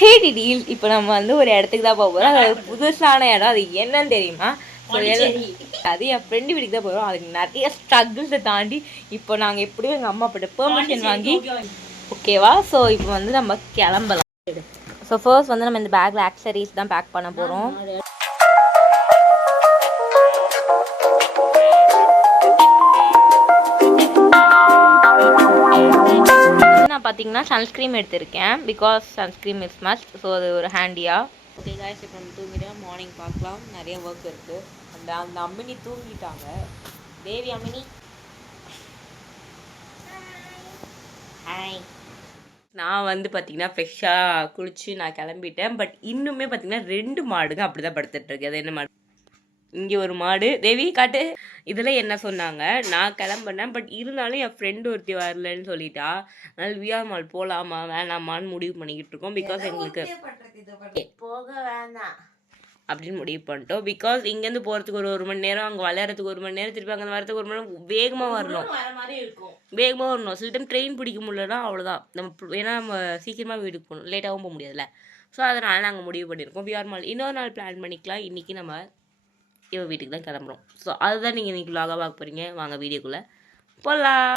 ஹே டிடீல், இப்போ நம்ம வந்து ஒரு இடத்துக்கு தான் போக போகிறோம். அது ஒரு புதுசான இடம். அது என்னன்னு தெரியுமா? அது என் ஃப்ரெண்டு வீட்டுக்கு தான் போகிறோம். அதுக்கு நிறைய ஸ்ட்ரகிள்ஸை தாண்டி இப்போ நாங்கள் எப்படியும் எங்கள் அம்மா அப்பா பெர்மிஷன் வாங்கி ஓகேவா. ஸோ இப்போ வந்து நம்ம கிளம்பலாம். ஸோ ஃபர்ஸ்ட் வந்து நம்ம இந்த பேக்கில் ஆக்சரிஸ் தான் பேக் பண்ண போகிறோம். நான் பார்த்தீங்கன்னா சன்ஸ்க்ரீம் எடுத்திருக்கேன். Because sunscreen is must. So அது ஒரு ஹேண்டியாக. ஓகே காய்ஸ், இப்போ நம்ம தூங்கிட்டோம். மார்னிங் பார்க்கலாம். நிறைய ஒர்க் இருக்குது. அந்த அம்மினி தூங்கிட்டாங்க. தேவி அம்மினி ஹாய். நான் வந்து பார்த்தீங்கன்னா ஃப்ரெஷ்ஷாக குளிச்சு நான் கிளம்பிட்டேன். பட் இன்னுமே பார்த்தீங்கன்னா 2 மாடுங்க அப்படி தான் படுத்துட்ருக்கு. அது என்ன மாடு? இங்கே ஒரு மாடு. தேவி காட்டு. இதில் என்ன சொன்னாங்க, நான் கிளம்புனேன். பட் இருந்தாலும் என் ஃப்ரெண்டு ஒருத்தி வரலன்னு சொல்லிட்டா. அதனால் விஆர் மால் போகலாமா வேணாமான்னு முடிவு பண்ணிக்கிட்டு இருக்கோம். பிகாஸ் எங்களுக்கு போக வேணாம் அப்படின்னு முடிவு பண்ணிட்டோம். பிகாஸ் இங்கேருந்து போகிறதுக்கு ஒரு மணி நேரம், அங்கே விளையாடுறதுக்கு 1 மணி நேரம், திருப்பி அங்கே வரதுக்கு 1 மணி நேரம். வேகமாக வரணும். சில டைம் ட்ரெயின் பிடிக்க முடியலன்னா அவ்வளோதான். நம்ம ஏன்னா நம்ம சீக்கிரமாக வீட்டுக்கு போகணும். லேட்டாகவும் போக முடியாதுல்ல. ஸோ அதனால் நாங்கள் முடிவு பண்ணியிருக்கோம் விஆர் மால் இன்னொரு நாள் பிளான் பண்ணிக்கலாம். இன்றைக்கி நம்ம இவ வீட்டுக்கு தான் கிளம்புறோம். ஸோ அதுதான் நீங்கள் இன்றைக்கி vlog-ஆ பார்க்க போகிறீங்க. வாங்க வீடியோக்குள்ளே போகலாம்.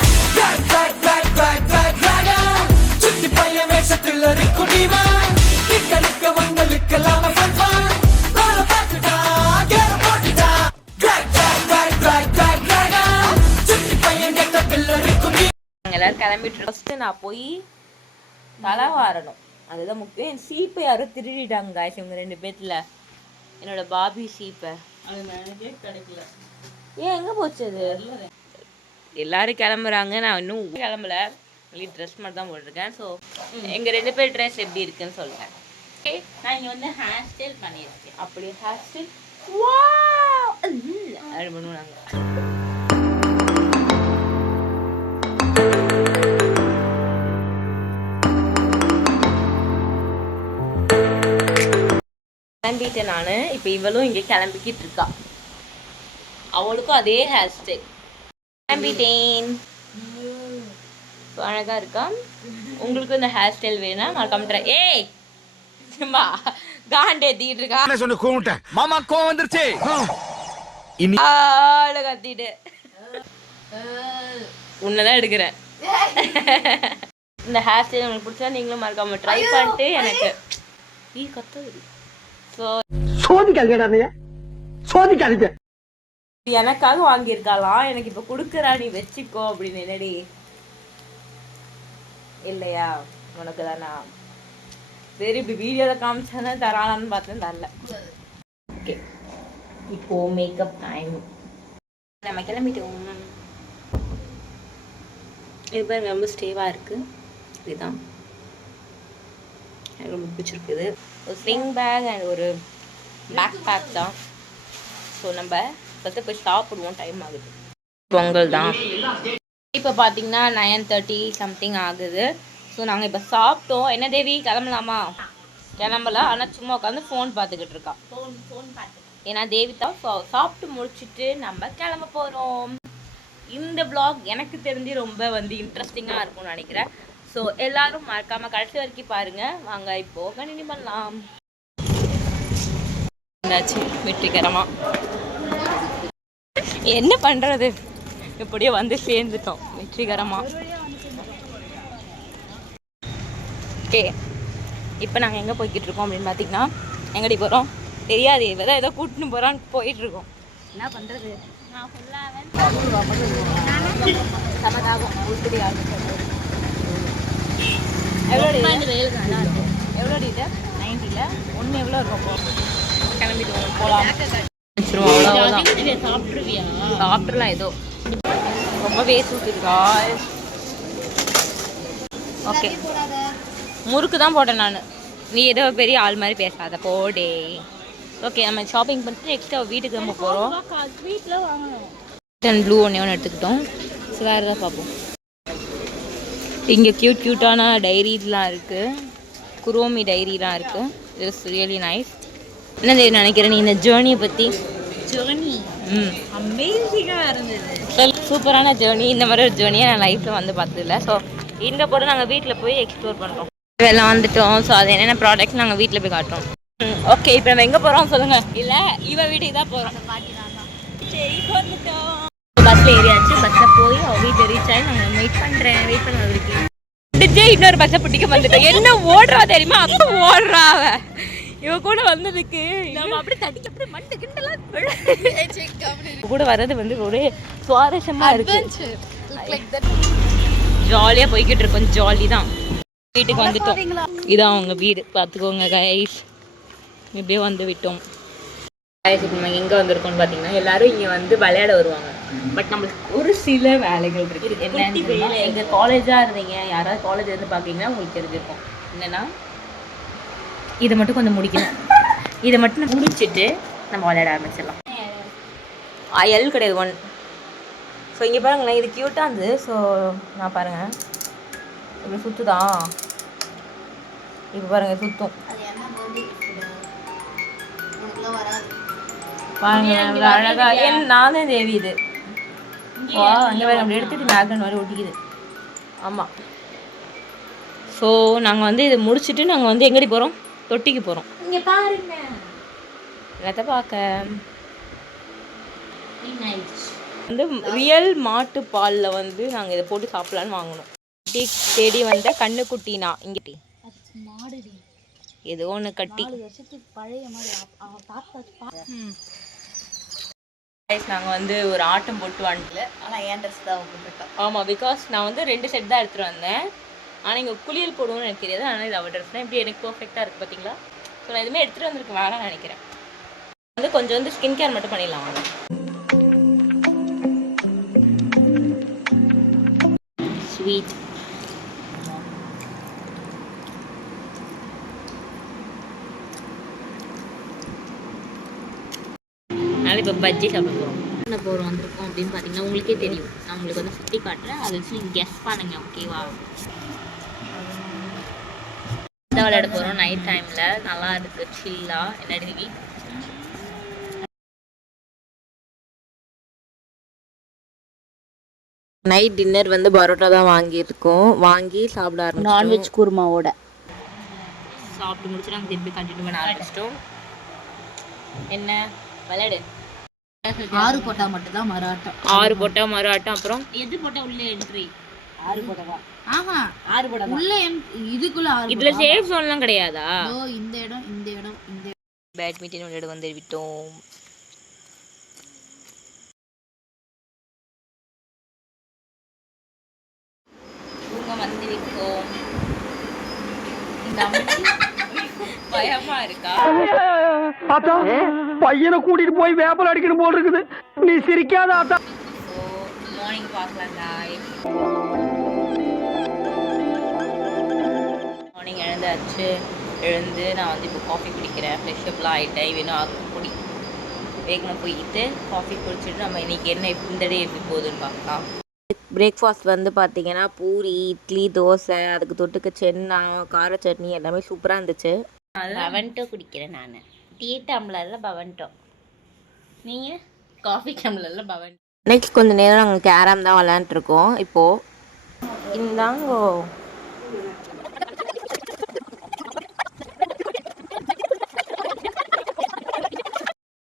எல்லோரும் கிளம்பிட்டு ஃபஸ்ட்டு நான் போய் தலை வாரணும். அதுதான் முக்கியம். என் சீப்பை யாரும் திருடிட்டாங்க காய்ச்சி. இவங்க 2 பேர்த்தில் என்னோட பாபி சீப்பை. அது எனக்கே கிடைக்கல. ஏன் எங்கே போச்சு அது? எல்லாரும் கிளம்புறாங்க, நான் இன்னும் கிளம்பல. வெளியே ட்ரெஸ் மட்டும் தான் போட்டிருக்கேன். ஸோ எங்கள் 2 பேர் ட்ரெஸ் எப்படி இருக்குன்னு சொல்லுங்கள். ஓகே, நான் இங்கே வந்து ஹேர் ஸ்டைல் பண்ணியிருக்கேன். அப்படி ஹேர் ஸ்டைல் அப்படி பண்ணுவாங்க. கிளம்பிட்டேன் நான். இப்போ இவளும் இங்கே கிளம்பிக்கிட்டு இருக்கா. அவளுக்கும் அதே ஹேர் ஸ்டைல். கிளம்பிட்டேன். அழகா இருக்கா. உங்களுக்கும் இந்த ஹேர் ஸ்டைல் வேணா மறக்காம ட்ரை. ஏய் சும்மா காண்டே தீட்டு இருக்கா. சொன்ன கூட்டேன் மாமா கோவம் வந்துருச்சு. ஆளு கத்திட்டு உன்னதான் எடுக்கிறேன். இந்த ஹேர் ஸ்டைல் உங்களுக்கு பிடிச்சா நீங்களும் மறக்காம ட்ரை பண்ணிட்டு எனக்கு கத்துது. ஸோ சோதிக்காதீங்க. எனக்காக வாங்கியிருக்காளாம். எனக்கு இப்போ கொடுக்குறா, நீ வச்சுக்கோ அப்படின்னு. என்னடி இல்லையா உனக்கு தானா? சரி, இப்படி வீடியோவில் காமிச்சானே தராளான்னு பார்த்தேன், தரல. ஓகே, இப்போ மேக்கப் டைம். நம்ம கிளம்பிட்டோம். இது பாருங்க, ரொம்ப ஸ்டேவாக இருக்குது. இதுதான் எனக்கு ரொம்ப பிடிச்சிருக்குது. ஒரு ஸ்லிங் பேக் அண்ட் ஒரு பேக் பேக் தான். ஸோ நம்ம ஃபஸ்ட்டு போய் சாப்பிடுவோம். டைம் ஆகுது. பொங்கல் தான். இப்போ பார்த்தீங்கன்னா 9:30 சம்திங் ஆகுது. ஸோ நாங்கள் இப்போ சாப்பிட்டோம். என்ன தேவி கிளம்பலாமா? கிளம்பலாம். ஆனால் சும்மா உட்காந்து ஃபோன் பார்த்துக்கிட்டு இருக்கா. ஏன்னா தேவி தான் சாப்பிட்டு முடிச்சுட்டு நம்ம கிளம்ப போகிறோம். இந்த vlog எனக்கு தெரிஞ்சு ரொம்ப வந்து இன்ட்ரெஸ்டிங்காக இருக்கும்னு நினைக்கிறேன். ஸோ எல்லோரும் மறக்காமல் கடைசி வரைக்கும் பாருங்கள். வாங்க இப்போது கண்டினியூ பண்ணலாம். என்னாச்சு வெற்றிகரமாக என்ன பண்ணுறது, இப்படியே வந்து சேர்ந்துட்டோம் வெற்றிகரமாக. ஓகே, இப்போ நாங்கள் எங்கே போய்கிட்டு இருக்கோம் அப்படின்னு பார்த்தீங்கன்னா, எங்கடி போகிறோம் தெரியாது. இவதான் ஏதோ கூட்டின்னு போகிறான்னு போயிட்டுருக்கோம். என்ன பண்ணுறது, நான் ஃபுல்லாக சமதாகும் உருப்படி ஆகும். எவ்வளோ இது 90ல் 1 எவ்வளோ இருக்கும்? கிளம்பிட்டு போகலாம். சாப்பிட்றலாம். ஏதோ ரொம்ப வேஸ்ட்டுக்கா. ஓகே, முறுக்கு தான் போட்டேன் நான். நீ ஏதோ பெரிய ஆள் மாதிரி பேசாத போடே. ஓகே, நம்ம ஷாப்பிங் பண்ணிட்டு நெக்ஸ்ட் வீட்டுக்கு நம்ம போகிறோம். வீட்டில் வாங்கணும். ப்ளூ ஒன்று எடுத்துக்கிட்டோம். ஸோ வேறு எதாவது பார்ப்போம். இங்கே க்யூட்டான டைரிஸ்லாம் இருக்குது. குரோமி டைரிலாம் இருக்குது. It's really nice. என்ன நினைக்கிறேன் நீ இந்த ஜேர்னியை பற்றி? ஜேர்னி அமேசிங்காக இருந்தது. சூப்பரான ஜேர்னி. இந்த மாதிரி ஒரு ஜேர்னியை நான் லைஃப்பில் வந்து பார்த்ததில்ல. ஸோ இந்த போட்டு நாங்கள் வீட்டில் போய் எக்ஸ்ப்ளோர் பண்ணுறோம். வெளில வந்துட்டோம். ஸோ அது என்னென்ன ப்ராடக்ட் நாங்கள் வீட்டில் போய் காட்டுறோம். ஓகே, இப்போ நம்ம எங்கே போகிறோம் சொல்லுங்கள். இல்லை இவ வீட்டுக்கு தான் போகிறோம். சரி வந்துட்டோம். பஸ்ஸில் ஏறியாச்சு. பஸ்ஸில் போய் அவள் வீட்டில் ரீச் ஆகி நாங்கள் வெயிட் பண்ணுறதுக்கு இன்னொரு பஸ்ஸை பிடிக்க வந்துட்டோம். என்ன ஓடுறா தெரியுமா? அப்போ ஓடுறா அவ. இவ கூட வந்ததுக்கு நம்ம அப்படியே தடிக்க அப்படியே மண்டு கிண்டலாம் கூட வர்றது வந்து ஒரு சுவாரஸ்யமா இருக்கு. ஜாலியாக போய்கிட்டு இருக்கோம். ஜாலி தான். வீட்டுக்கு வந்துட்டோம். இதான் அவங்க வீடு, பார்த்துக்கோங்க கைஸ். இப்படியே வந்து விட்டோம். நம்ம எங்கே வந்திருக்கோம்னு பார்த்தீங்கன்னா எல்லாரும் இங்கே வந்து விளையாட வருவாங்க. பட் நம்மளுக்கு ஒரு சில வேலைகள் இருக்குது. என்னன்னு எங்கள் காலேஜாக இருந்தீங்க, யாராவது காலேஜ் இருந்து பார்க்குறீங்கன்னா உங்களுக்கு தெரிஞ்சிருக்கும். என்னென்னா இதை மட்டும் கொஞ்சம் முடிக்கணும். இதை மட்டும் முடிச்சுட்டு நம்ம விளையாட ஆரம்பிச்சிடலாம். எல் கிடையாது 1. ஸோ இங்கே பாருங்களேன், இது க்யூட்டாக இருந்தது. ஸோ நான் பாருங்கள் இப்படி சுற்றுதான். இப்போ பாருங்கள் சுற்றும் பாருங்க அழகா. நான் தான் தேவி இது. வா அங்கே பாருங்க அப்படி எடுத்துட்டு மேக்னட் மாதிரி ஒட்டிக்குது. ஆமாம். ஸோ நாங்கள் வந்து இதை முடிச்சுட்டு நாங்கள் வந்து எங்கடி போகிறோம்? தொட்டிக்கு போகிறோம். இங்கே பாருங்க என்னத்தை பார்க்க வந்து ரியல் மாட்டு பாலில் வந்து நாங்கள் இதை போட்டு சாப்பிட்லான்னு வாங்கினோம். தேடி வந்த கண்ணுக்குட்டினா இங்கே ஏதோ ஒன்று கட்டி நாங்கள் வந்து ஒரு ஆட்டம் போட்டு வந்துட்டல. ஆனால் என் ட்ரெஸ் தான் போட்டுருக்கேன். ஆமாம், பிகாஸ் நான் வந்து 2 செட் தான் எடுத்துகிட்டு வந்தேன். ஆனால் இங்கே குளியல் போடுவோம்னு எனக்கு தெரியாது. ஆனால் இது அவள் ட்ரெஸ் தான். இப்படி எனக்கு பர்ஃபெக்டாக இருக்குது பார்த்தீங்களா? ஸோ நான் எதுவுமே எடுத்துகிட்டு வந்திருக்க வேணாம்னு நினைக்கிறேன். வந்து கொஞ்சம் வந்து ஸ்கின் கேர் மட்டும் பண்ணிடலாம். ஸ்வீட் இப்போ பஜ்ஜி சாப்பிட போகிறோம். என்ன போகிறோம் வந்திருக்கோம் அப்படின்னு பார்த்தீங்கன்னா உங்களுக்கே தெரியும். நான் உங்களுக்கு வந்து சுற்றி காட்டுறேன். அதை வச்சு நீங்கள் கெஸ் பண்ணுங்க. ஓகேவா? இதை விளையாட போகிறோம் நைட் டைமில். நல்லா இருக்குது சில்லாக. என்ன டிவி நைட் டின்னர் வந்து பரோட்டா தான் வாங்கியிருக்கோம். வாங்கி சாப்பிட ஆரம்பிச்சோம். நான்வெஜ் குருமாவோட சாப்பிட்டு முடிச்சு நாங்கள் திருப்பி கண்டினியூ பண்ண ஆரம்பிச்சிட்டோம். என்ன விளையாடு? 6 போட்டா மட்டும் தான் மராட்டம். 6 போட்டா மராட்டம். அப்புறம் எது போட்டா உள்ள என்ட்ரி? 6 போட்டா. ஆஹா 6 போட்டா உள்ள இதுக்குள்ள 6. இதுல சேஃப் ஜோன்லாம் கிடையாதா? இந்த இடம் இந்த இடம் இந்த பேட்மிண்டன் விளையாட வந்து விட்டோம். வந்து விட்டோம். பயமா இருக்கா? ஆத்தா பையனை கூட்டிட்டு போய் வேப்பல் அடிக்கணும் போல் இருக்குது. நீ சிரிக்காத ஆத்தா. மார்னிங் பார்க்கலாம் guys. மார்னிங் எழுந்து நான் வந்து இப்போ காஃபி குடிக்கிறேன். ஃப்ரெஷ்அப்லாம் ஆகிட்டேன். வேணும் குடி வேகமாக போயிட்டு காஃபி குடிச்சிட்டு நம்ம இன்றைக்கி என்ன இந்த டே எப்படி போகுதுன்னு பார்க்கலாம். பிரேக்ஃபாஸ்ட் வந்து பார்த்தீங்கன்னா பூரி, இட்லி, தோசை, அதுக்கு தொட்டுக்க சென்னா, கார சட்னி எல்லாமே சூப்பராக இருந்துச்சு. பவன்டோ குடிக்கிறேன் நான். டீ டம்ளரில் பவன்டோ. நீங்கள் காஃபி டம்ளரில் பவன்டோ. நெக்ஸ்ட் கொஞ்சம் நேரம் நாங்கள் கேரம் தான் விளையாண்டுருக்கோம். இப்போது இந்தாங்கோ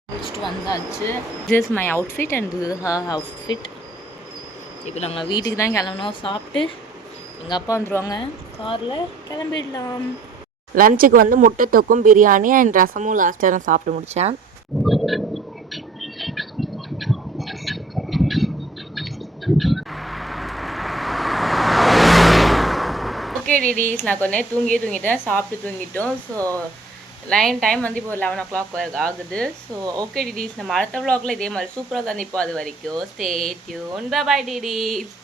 முடிச்சுட்டு வந்தாச்சு. This is my outfit and this is her outfit. இப்போ நாங்கள் வீட்டுக்கு தான் கிளம்பணும். சாப்பிட்டு எங்கள் அப்பா வந்துடுவாங்க. காரில் கிளம்பிடலாம். லஞ்சுக்கு வந்து முட்டை தொக்கும் பிரியாணி அண்ட் ரசமும் லாஸ்ட்டாக நான் சாப்பிட்டு முடித்தேன். ஓகே டிடிஸ், நான் கொஞ்சம் தூங்கிட்டேன். சாப்பிட்டு தூங்கிட்டோம். ஸோ டைம் வந்து இப்போ 11 o'clock ஆகுது. ஸோ ஓகே டிடிஸ், நம்ம அடுத்த vlogல இதே மாதிரி சூப்பராக தான் இப்போ. அது வரைக்கும் ஸ்டே டியூன். Bye bye டிடிஸ்.